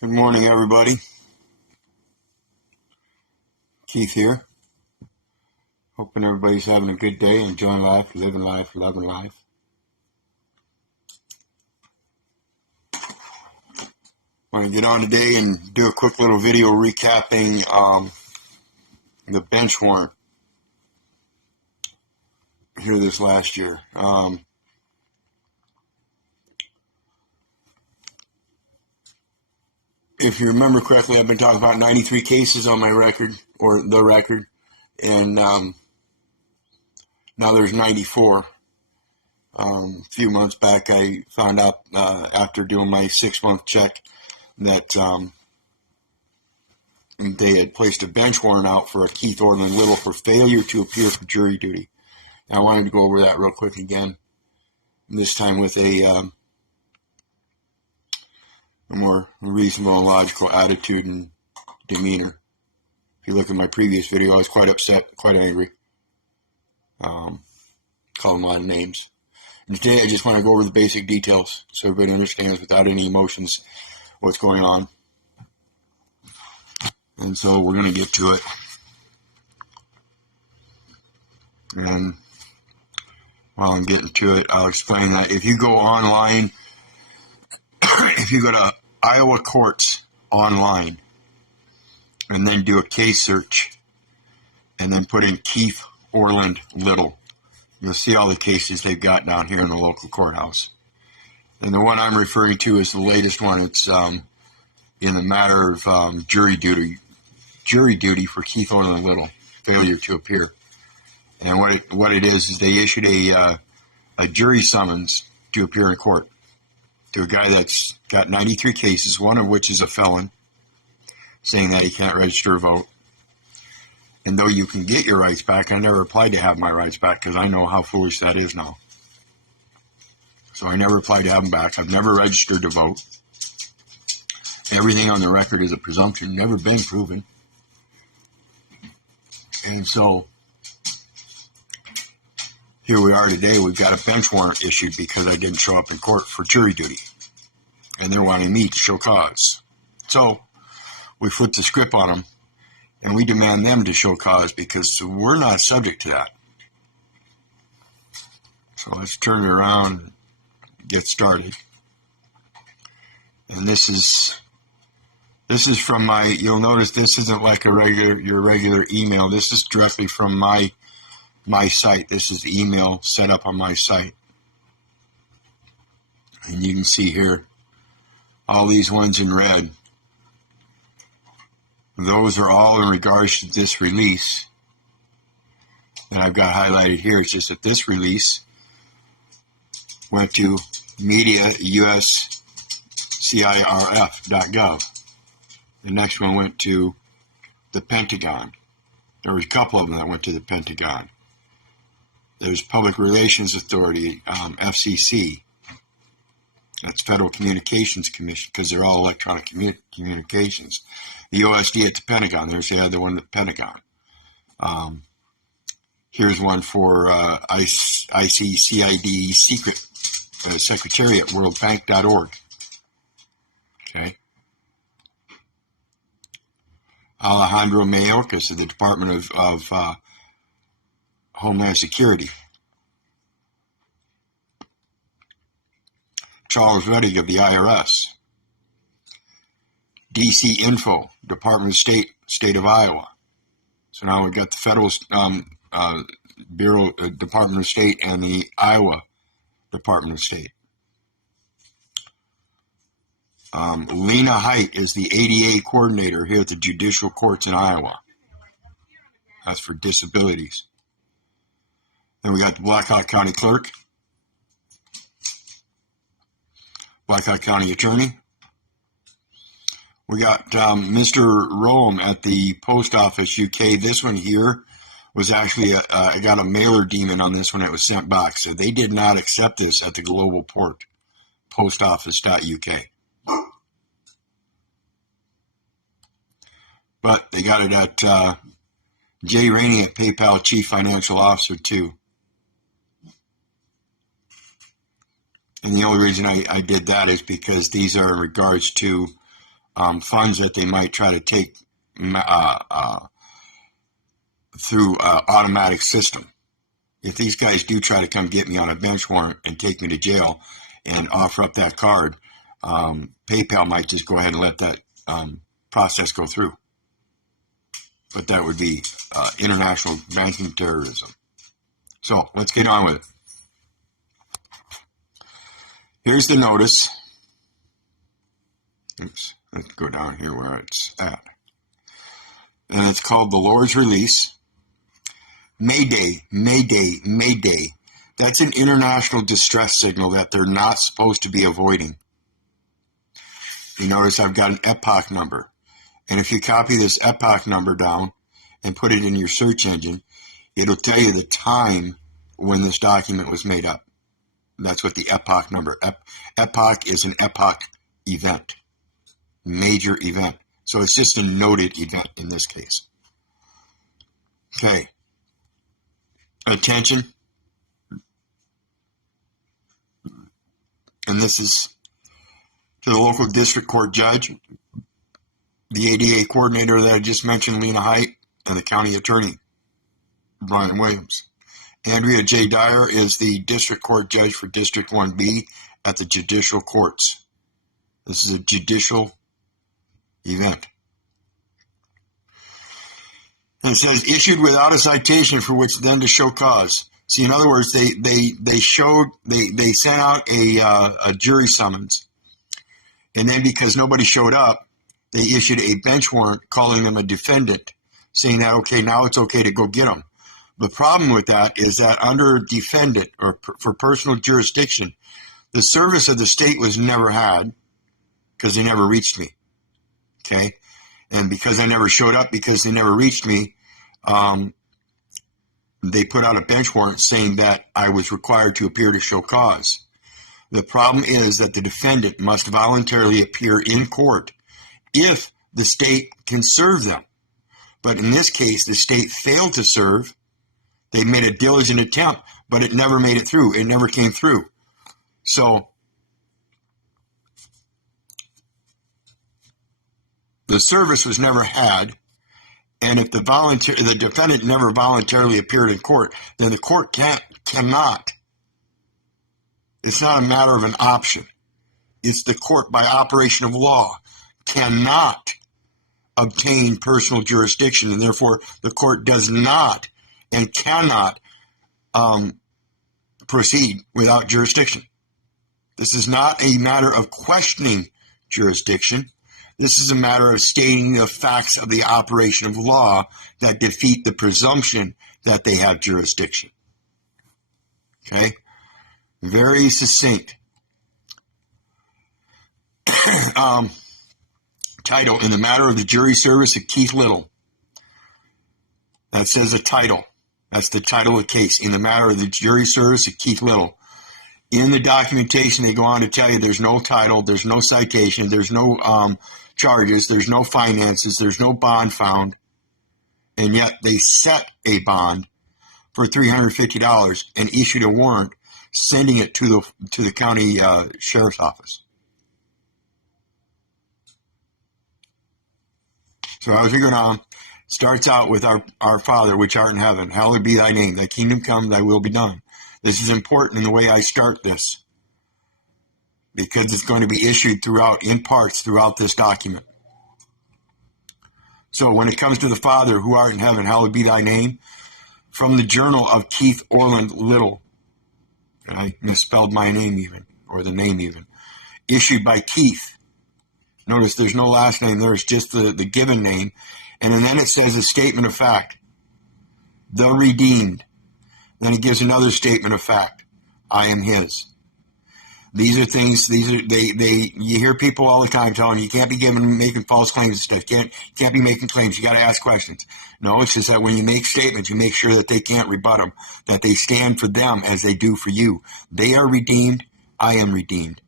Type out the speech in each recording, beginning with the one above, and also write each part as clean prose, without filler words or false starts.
Good morning, everybody. Keith here. Hoping everybody's having a good day, enjoying life, living life, loving life. Want to get on today and do a quick little video recapping the bench warrant here this last year. If you remember correctly, I've been talking about 93 cases on my record, or the record, and now there's 94. A few months back, I found out after doing my 6-month check that they had placed a bench warrant out for a Keith Orland Little for failure to appear for jury duty. Now, I wanted to go over that real quick again, this time with a more reasonable and logical attitude and demeanor. If you look at my previous video, I was quite upset, quite angry. Called them a lot of names. And today I just want to go over the basic details so everybody understands without any emotions what's going on. And so we're going to get to it. And while I'm getting to it, I'll explain that if you go online, if you go to Iowa courts online and then do a case search and then put in Keith Orland Little, you'll see all the cases they've got down here in the local courthouse. And the one I'm referring to is the latest one. It's in the matter of jury duty for Keith Orland Little, failure to appear. And what it is they issued a jury summons to appear in court to a guy that's got 93 cases, one of which is a felon, saying that he can't register a vote. And though you can get your rights back, I never applied to have my rights back because I know how foolish that is now. So I never applied to have them back. I've never registered to vote. Everything on the record is a presumption, never been proven. And so here we are today. We've got a bench warrant issued because I didn't show up in court for jury duty. And they're wanting me to show cause. So we flip the script on them and we demand them to show cause because we're not subject to that. So let's turn it around and get started. And this is from my, you'll notice this isn't like your regular email. This is directly from my site. This is the email set up on my site. And you can see here all these ones in red. Those are all in regards to this release that I've got highlighted here. It's just that this release went to media.uscirf.gov. The next one went to the Pentagon. There was a couple of them that went to the Pentagon. There's Public Relations Authority, FCC. That's Federal Communications Commission because they're all electronic communications. The OSD at the Pentagon. There's the other one at the Pentagon. Here's one for ICCID Secret Secretariat, worldbank.org. Okay. Alejandro Mayorkas of the Department of Homeland Security. Charles Reddick of the IRS. DC Info, Department of State of Iowa. So now we've got the Federal Bureau, Department of State, and the Iowa Department of State. Lena Height is the ADA coordinator here at the judicial courts in Iowa. That's for disabilities. Then we got the Blackhawk County Clerk, Blackhawk County Attorney. We got Mr. Rome at the Post Office UK. This one here was actually, I got a mailer demon on this one. It was sent back. So they did not accept this at the global port, postoffice.uk. But they got it at Jay Rainey at PayPal Chief Financial Officer too. And the only reason I did that is because these are in regards to funds that they might try to take through automatic system. If these guys do try to come get me on a bench warrant and take me to jail and offer up that card, PayPal might just go ahead and let that process go through. But that would be international banking terrorism. So let's get on with it. Here's the notice. Oops, let's go down here where it's at. And it's called the Lord's Release. Mayday, Mayday, Mayday. That's an international distress signal that they're not supposed to be avoiding. You notice I've got an epoch number. And if you copy this epoch number down and put it in your search engine, it'll tell you the time when this document was made up. That's what the epoch number. Epoch is an epoch event, major event. So it's just a noted event in this case. Okay. Attention. And this is to the local district court judge, the ADA coordinator that I just mentioned, Lena Height, and the county attorney, Brian Williams. Andrea J. Dyer is the district court judge for District 1B at the judicial courts. This is a judicial event. And it says, issued without a citation for which then to show cause. See, in other words, they sent out a jury summons. And then because nobody showed up, they issued a bench warrant calling them a defendant, saying that, okay, now it's okay to go get them. The problem with that is that under defendant or for personal jurisdiction, the service of the state was never had because they never reached me. Okay? And because I never showed up, because they never reached me, they put out a bench warrant saying that I was required to appear to show cause. The problem is that the defendant must voluntarily appear in court if the state can serve them. But in this case, the state failed to serve. They made a diligent attempt, but it never made it through. It never came through. So the service was never had, and if the defendant never voluntarily appeared in court, then the court cannot. It's not a matter of an option. It's the court, by operation of law, cannot obtain personal jurisdiction, and therefore the court does not and cannot proceed without jurisdiction. This is not a matter of questioning jurisdiction. This is a matter of stating the facts of the operation of law that defeat the presumption that they have jurisdiction. Okay? Very succinct. Title, in the matter of the jury service of Keith Little. That says a title. That's the title of the case. In the matter of the jury service of Keith Little. In the documentation, they go on to tell you there's no title, there's no citation, there's no charges, there's no finances, there's no bond found, and yet they set a bond for $350 and issued a warrant sending it to the county sheriff's office. So as we go down, starts out with our Father which art in heaven, hallowed be thy name, thy kingdom come, thy will be done. This is important in the way I start this, because it's going to be issued throughout, in parts, throughout this document. So when it comes to the Father who art in heaven, hallowed be thy name, from the journal of Keith Orland Little, and I misspelled my name even, or the name even, issued by Keith. Notice there's no last name, there's just the given name, and then it says a statement of fact, the redeemed. Then it gives another statement of fact, I am his. These are things, you hear people all the time telling you can't be making false claims and stuff. Can't be making claims. You got to ask questions. No, it's just that when you make statements, you make sure that they can't rebut them, that they stand for them as they do for you. They are redeemed. I am redeemed.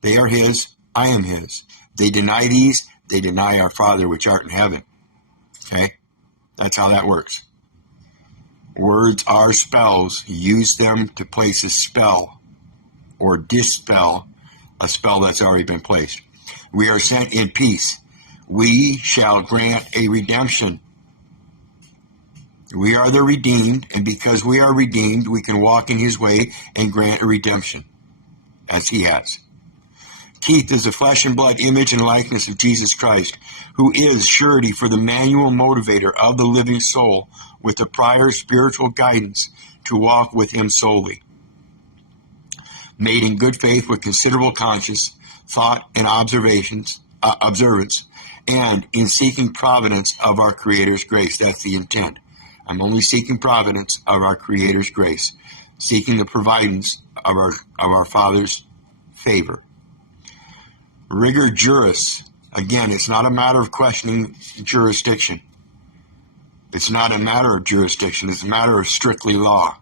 They are his. I am his. They deny these. They deny our Father which art in heaven. Okay? That's how that works. Words are spells. Use them to place a spell or dispel a spell that's already been placed. We are sent in peace. we shall grant a redemption. We are the redeemed, and because we are redeemed, we can walk in his way and grant a redemption, as he has. Keith is the flesh and blood image and likeness of Jesus Christ, who is surety for the manual motivator of the living soul with the prior spiritual guidance to walk with him solely. Made in good faith with considerable conscious thought and observance, and in seeking providence of our Creator's grace. That's the intent. I'm only seeking providence of our Creator's grace, seeking the providence of our Father's favor. Rigor juris. Again, it's not a matter of questioning jurisdiction. It's not a matter of jurisdiction. It's a matter of strictly law.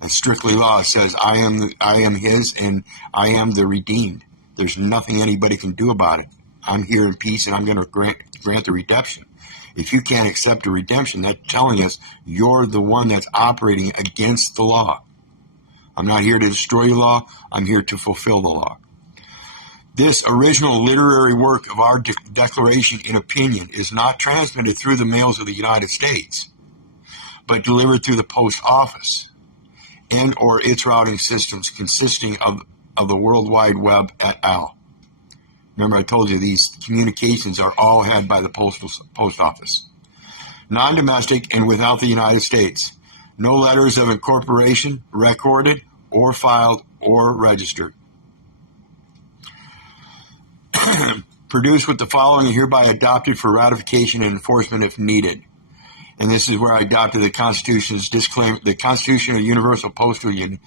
And strictly law says, I am his, and I am the redeemed. There's nothing anybody can do about it. I'm here in peace, and I'm going to grant the redemption. If you can't accept a redemption, that's telling us you're the one that's operating against the law. I'm not here to destroy the law. I'm here to fulfill the law. This original literary work of our declaration in opinion is not transmitted through the mails of the United States, but delivered through the post office and or its routing systems consisting of the World Wide Web et al. Remember, I told you these communications are all had by the post office. Non-domestic and without the United States. No letters of incorporation recorded or filed or registered. Produced with the following and hereby adopted for ratification and enforcement if needed. And this is where I adopted the Constitution's disclaimer, the Constitution of Universal Postal Union,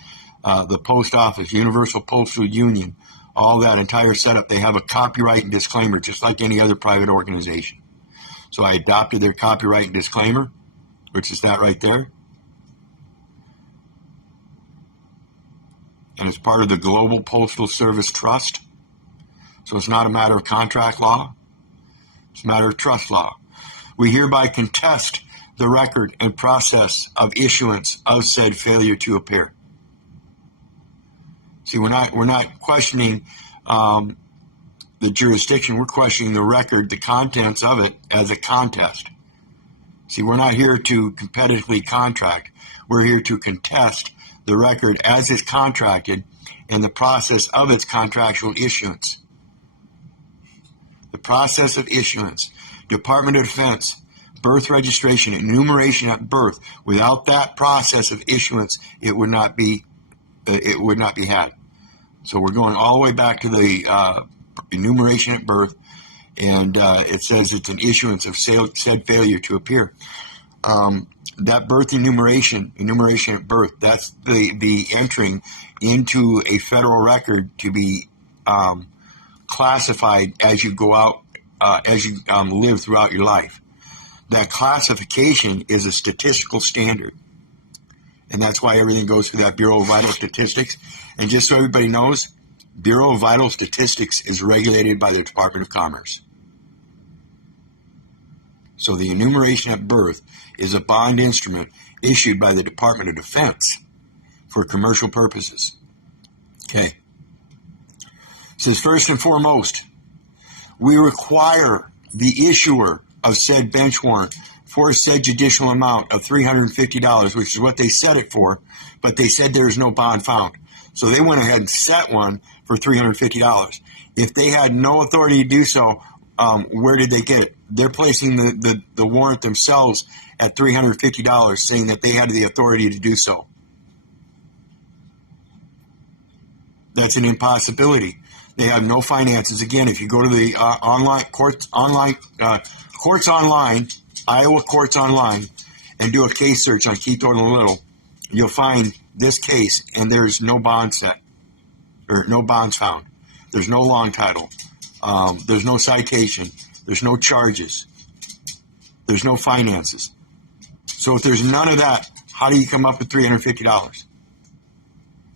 the Post Office, Universal Postal Union, all that entire setup. They have a copyright and disclaimer just like any other private organization. So I adopted their copyright and disclaimer, which is that right there. And it's part of the Global Postal Service Trust. So it's not a matter of contract law. It's a matter of trust law. We hereby contest the record and process of issuance of said failure to appear. See, we're not questioning the jurisdiction. We're questioning the record, the contents of it as a contest. See, we're not here to competitively contract. We're here to contest the record as it's contracted and the process of its contractual issuance. The process of issuance, Department of Defense, birth registration, enumeration at birth. Without that process of issuance, it would not be had. So we're going all the way back to the enumeration at birth, and it says it's an issuance of said failure to appear. That birth enumeration at birth, that's the entering into a federal record to be classified as you go out, as you live throughout your life. That classification is a statistical standard. And that's why everything goes through that Bureau of Vital Statistics. And just so everybody knows, Bureau of Vital Statistics is regulated by the Department of Commerce. So the enumeration at birth is a bond instrument issued by the Department of Defense for commercial purposes. Okay. It says, first and foremost, we require the issuer of said bench warrant for said judicial amount of $350, which is what they set it for, but they said there's no bond found. So they went ahead and set one for $350. If they had no authority to do so, where did they get it? They're placing the warrant themselves at $350, saying that they had the authority to do so. That's an impossibility. They have no finances. Again, if you go to the courts online, Iowa Courts Online, and do a case search on Keith Thornton Little, you'll find this case, and there's no bond set, or no bonds found. There's no long title. There's no citation. There's no charges. There's no finances. So if there's none of that, how do you come up with $350?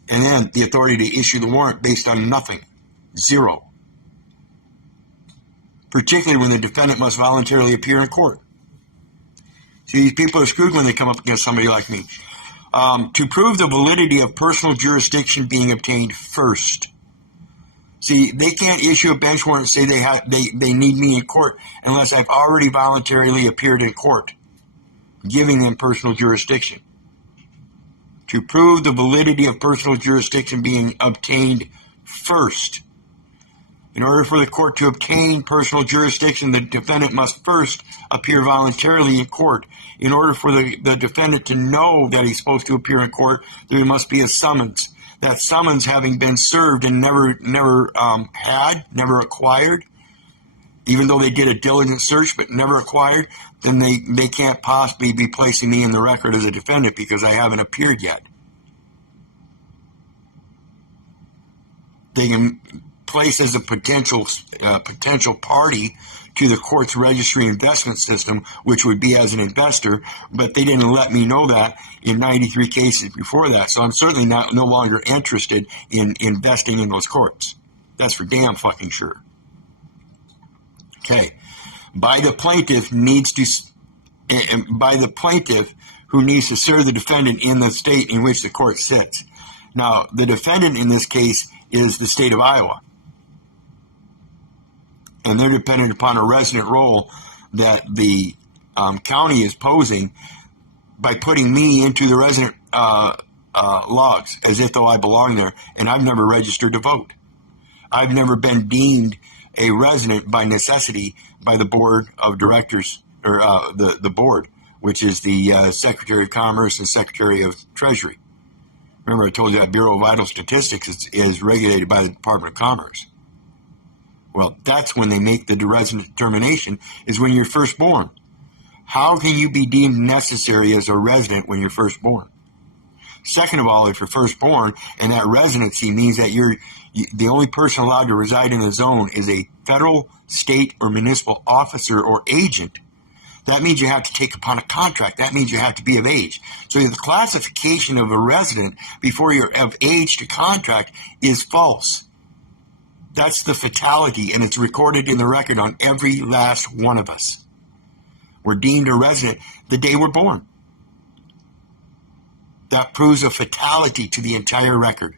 And then the authority to issue the warrant based on nothing. Zero. Particularly when the defendant must voluntarily appear in court. See, these people are screwed when they come up against somebody like me. To prove the validity of personal jurisdiction being obtained first, See, they can't issue a bench warrant and say they need me in court unless I've already voluntarily appeared in court, giving them personal jurisdiction. To prove the validity of personal jurisdiction being obtained first. In order for the court to obtain personal jurisdiction, the defendant must first appear voluntarily in court. In order for the defendant to know that he's supposed to appear in court, there must be a summons. That summons having been served and never acquired, even though they did a diligent search but never acquired, then they can't possibly be placing me in the record as a defendant because I haven't appeared yet. They can place as a potential party to the court's registry investment system, which would be as an investor, but they didn't let me know that in 93 cases before that. So I'm certainly no longer interested in investing in those courts. That's for damn fucking sure. Okay. By the plaintiff who needs to serve the defendant in the state in which the court sits. Now, the defendant in this case is the state of Iowa. And they're dependent upon a resident role that the county is posing by putting me into the resident logs as if though I belong there, and I've never registered to vote. I've never been deemed a resident by necessity by the board of directors, or the board, which is the Secretary of Commerce and Secretary of Treasury. Remember I told you that Bureau of Vital Statistics is regulated by the Department of Commerce. Well, that's when they make the resident determination, is when you're first born. How can you be deemed necessary as a resident when you're first born? Second of all, if you're first born, and that residency means that you're the only person allowed to reside in the zone is a federal, state, or municipal officer or agent, that means you have to take upon a contract. That means you have to be of age. So the classification of a resident before you're of age to contract is false. That's the fatality, and it's recorded in the record on every last one of us. We're deemed a resident the day we're born. That proves a fatality to the entire record.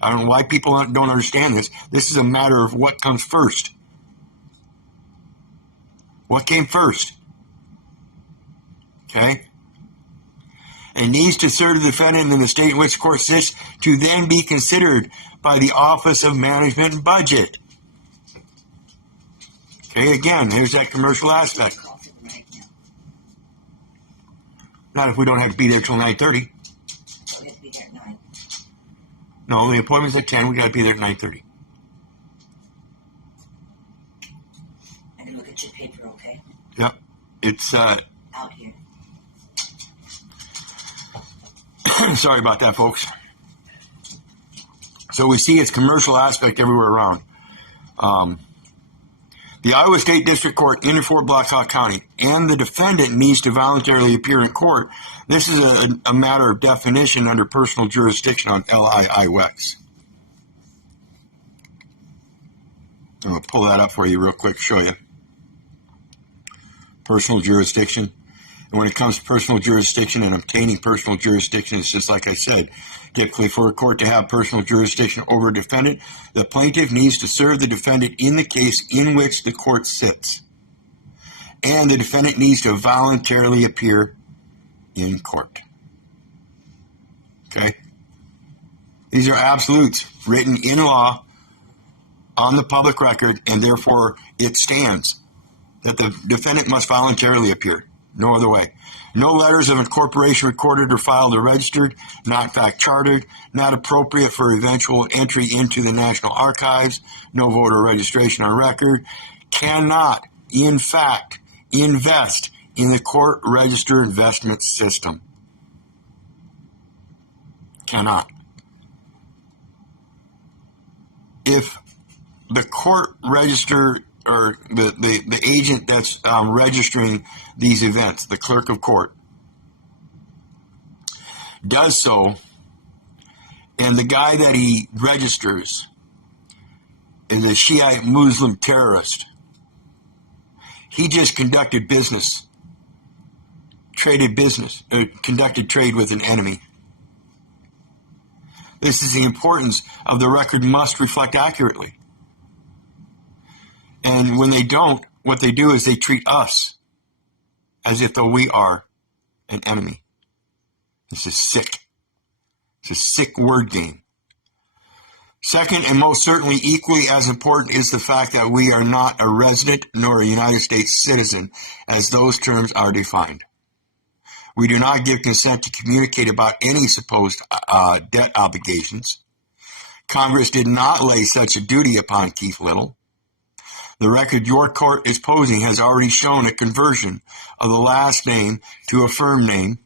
I don't know why people don't understand this. This is a matter of what comes first. What came first? Okay? And needs to serve the defendant in the state in which the court sits to then be considered by the Office of Management and Budget. Okay, again, there's that commercial aspect. Not if we don't have to be there till 9:30. So we have to be there at 9. No, the appointment's at 10. We got to be there at 9:30. I can look at your paper, okay? Yep. It's, Out here. sorry about that, folks. So we see its commercial aspect everywhere around. The Iowa State District Court in Fort Blackhawk County, and the defendant needs to voluntarily appear in court. This is a matter of definition under personal jurisdiction on LIIWEX. I'm going to pull that up for you real quick, show you. Personal jurisdiction. And when it comes to personal jurisdiction and obtaining personal jurisdiction, it's just like I said. Typically, for a court to have personal jurisdiction over a defendant, the plaintiff needs to serve the defendant in the case in which the court sits. And the defendant needs to voluntarily appear in court. Okay? These are absolutes written in law on the public record, and therefore it stands that the defendant must voluntarily appear. No other way. No letters of incorporation recorded or filed or registered, not fact chartered, not appropriate for eventual entry into the National Archives, no voter registration on record, cannot, in fact, invest in the court register investment system. Cannot. If the court register or the agent that's registering these events, the clerk of court, does so, and the guy that he registers is a Shiite Muslim terrorist, he just conducted business, conducted trade with an enemy. This is the importance of the record must reflect accurately. And when they don't, what they do is they treat us as if though we are an enemy. This is sick. It's a sick word game. Second, and most certainly equally as important, is the fact that we are not a resident nor a United States citizen, as those terms are defined. We do not give consent to communicate about any supposed debt obligations. Congress did not lay such a duty upon Keith Little. The record your court is posing has already shown a conversion of the last name to a firm name,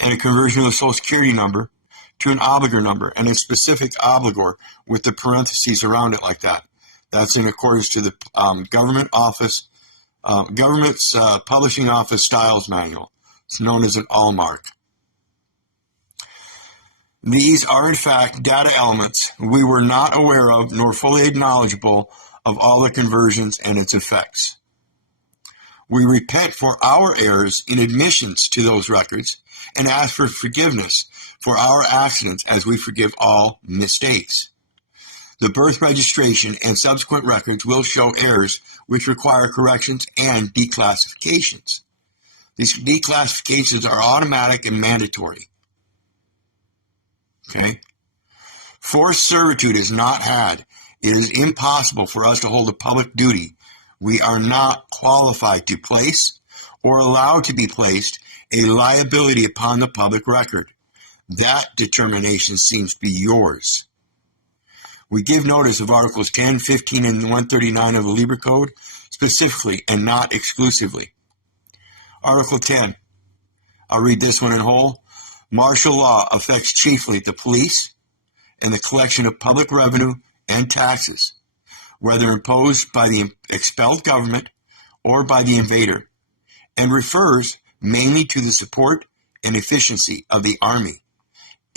and a conversion of the Social Security number to an obligor number, and a specific obligor with the parentheses around it like that. That's in accordance to the government's publishing office styles manual. It's known as an allmark. These are in fact data elements we were not aware of nor fully knowledgeable of all the conversions and its effects. We repent for our errors in admissions to those records and ask for forgiveness for our accidents as we forgive all mistakes. The birth registration and subsequent records will show errors which require corrections and declassifications. These declassifications are automatic and mandatory. Okay? Forced servitude is not had. It is impossible for us to hold a public duty. We are not qualified to place or allowed to be placed a liability upon the public record. That determination seems to be yours. We give notice of Articles 10, 15, and 139 of the Libra Code, specifically and not exclusively. Article 10, I'll read this one in whole. Martial law affects chiefly the police and the collection of public revenue and taxes, whether imposed by the expelled government or by the invader, and refers mainly to the support and efficiency of the Army,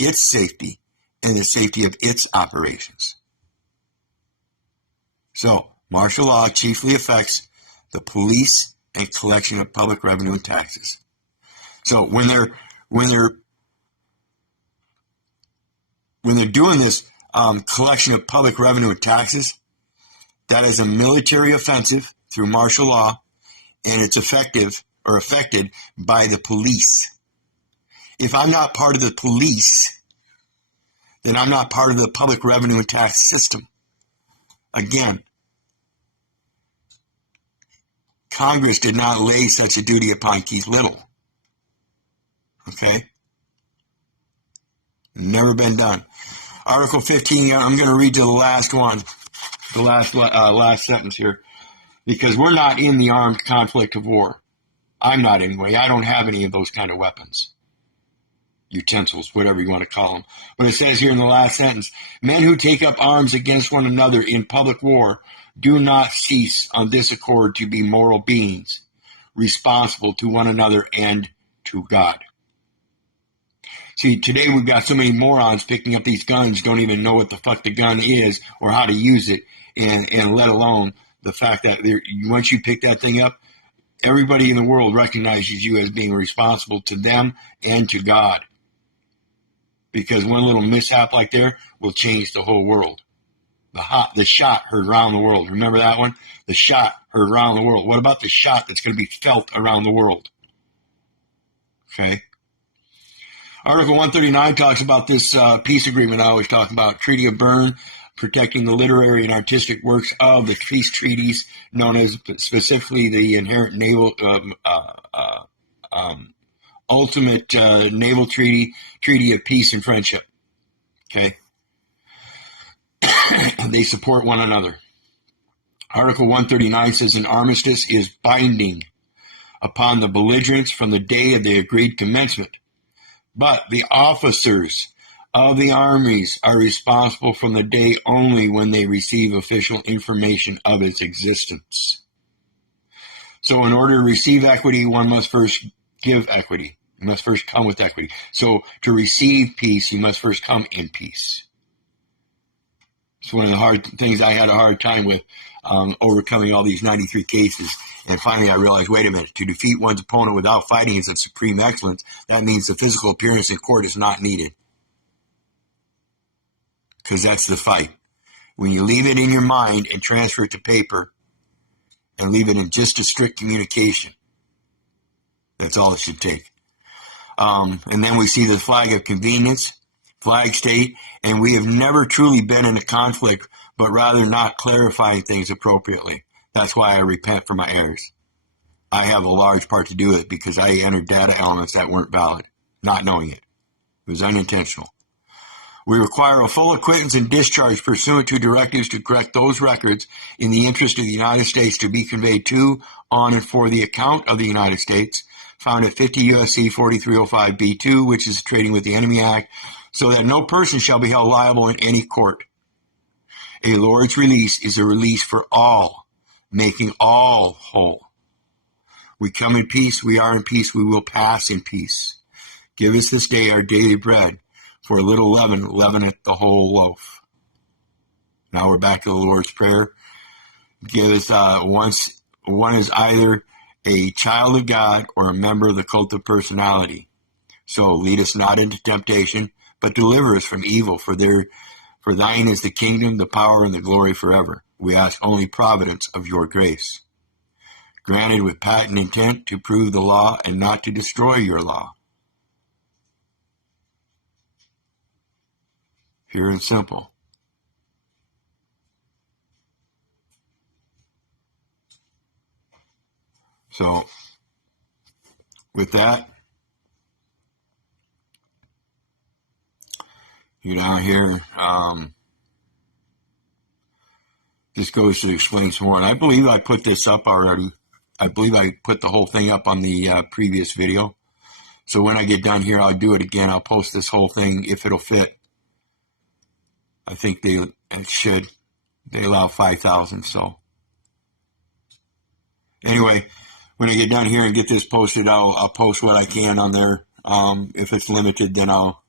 its safety, and the safety of its operations. So, martial law chiefly affects the police and collection of public revenue and taxes. So when they're doing this collection of public revenue and taxes, that is a military offensive through martial law, and it's effective or affected by the police. If I'm not part of the police, then I'm not part of the public revenue and tax system. Again, Congress did not lay such a duty upon Keith Little. Okay? Never been done. Article 15, I'm going to read to the last one, the last sentence here, because we're not in the armed conflict of war. I'm not anyway. I don't have any of those kind of weapons. Utensils, whatever you want to call them. But it says here in the last sentence, men who take up arms against one another in public war do not cease on this accord to be moral beings, responsible to one another and to God. See, today we've got so many morons picking up these guns, don't even know what the fuck the gun is or how to use it, and let alone the fact that once you pick that thing up, everybody in the world recognizes you as being responsible to them and to God. Because one little mishap like there will change the whole world. The shot heard around the world. Remember that one? The shot heard around the world. What about the shot that's going to be felt around the world? Okay. Article 139 talks about this peace agreement I always talk about. Treaty of Berne, protecting the literary and artistic works of the peace treaties, known as specifically the inherent naval, ultimate naval treaty of peace and friendship. Okay. They support one another. Article 139 says an armistice is binding upon the belligerents from the day of the agreed commencement, but the officers of the armies are responsible from the day only when they receive official information of its existence. So in order to receive equity, one must first give equity. You must first come with equity. So to receive peace, you must first come in peace. It's one of the hard things I had a hard time with, overcoming all these 93 cases. And finally I realized, wait a minute, to defeat one's opponent without fighting is of supreme excellence. That means the physical appearance in court is not needed. Because that's the fight. When you leave it in your mind and transfer it to paper, and leave it in just a strict communication. That's all it should take. And then we see the flag of convenience, flag state, and we have never truly been in a conflict, but rather not clarifying things appropriately. That's why I repent for my errors. I have a large part to do with it because I entered data elements that weren't valid, not knowing it. It was unintentional. We require a full acquittance and discharge pursuant to directives to correct those records in the interest of the United States to be conveyed to, on, and for the account of the United States, found at 50 U.S.C. 4305b2, which is Trading with the Enemy Act, so that no person shall be held liable in any court. A Lord's release is a release for all, making all whole. We come in peace, we are in peace, we will pass in peace. Give us this day our daily bread, for a little leaven leaveneth the whole loaf. Now we're back to the Lord's Prayer. Give us one is either a child of God or a member of the cult of personality. So lead us not into temptation, but deliver us from evil. For thine is the kingdom, the power, and the glory forever. We ask only providence of your grace, granted with patent intent to prove the law and not to destroy your law. Pure and simple. So, with that, you down here, this goes to explain some more. And I believe I put this up already. I believe I put the whole thing up on the previous video. So when I get done here, I'll do it again. I'll post this whole thing if it'll fit. I think it should. They allow 5,000, so. Anyway, when I get done here and get this posted, I'll post what I can on there. If it's limited, then I'll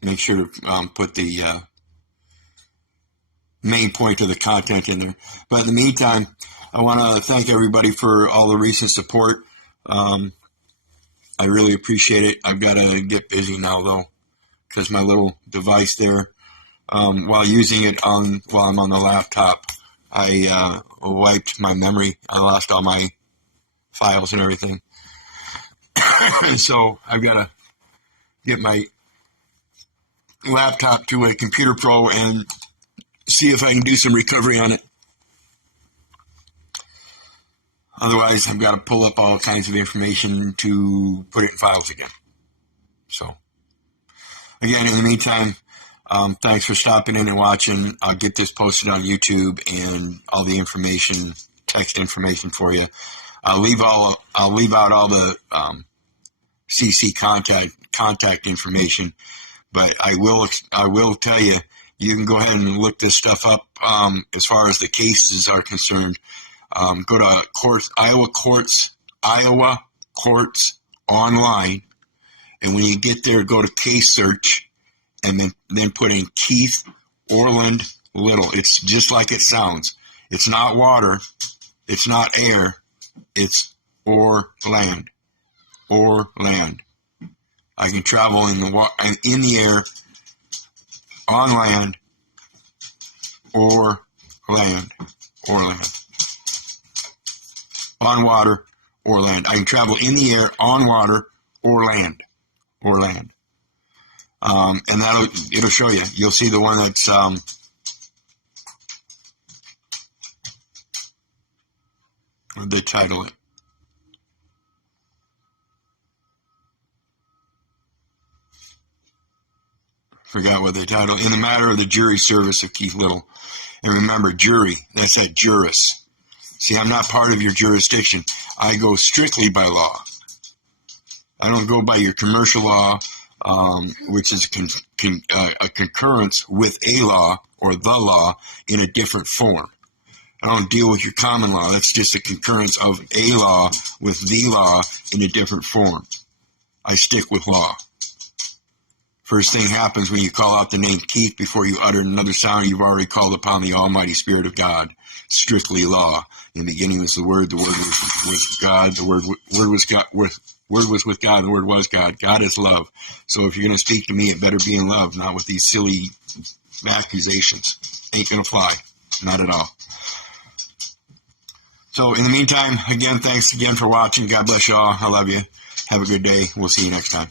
make sure to put the main point of the content in there. But in the meantime, I want to thank everybody for all the recent support. I really appreciate it. I've got to get busy now, though, because my little device there, while using it while I'm on the laptop, I wiped my memory. I lost all my files and everything. And so I've got to get my laptop to a Computer Pro and see if I can do some recovery on it. Otherwise, I've got to pull up all kinds of information to put it in files again. So, again, in the meantime, thanks for stopping in and watching. I'll get this posted on YouTube and all the information, text information for you. I'll leave out all the CC contact information, but I will tell you, you can go ahead and look this stuff up. As far as the cases are concerned, go to Iowa Courts Online, and when you get there, go to case search, and then put in Keith Orland Little. It's just like it sounds. It's not water. It's not air. It's or land. Or land. I can travel in the air, on land, or land. On water or land. I can travel in the air, on water, or land. And it'll show you. You'll see the one that's what they title it. Forgot what they title. In the matter of the jury service of Keith Little. And remember, jury, that's that juris. See, I'm not part of your jurisdiction. I go strictly by law. I don't go by your commercial law, which is a concurrence with a law or the law in a different form. I don't deal with your common law. That's just a concurrence of a law with the law in a different form. I stick with law. First thing happens when you call out the name Keith before you utter another sound, you've already called upon the Almighty Spirit of God. Strictly law. In the beginning was the Word was God, the Word was God, Word was with God, the Word was God. God is love. So if you're going to speak to me, it better be in love, not with these silly accusations. Ain't gonna fly. Not at all. So in the meantime, again, thanks again for watching. God bless you all. I love you. Have a good day. We'll see you next time.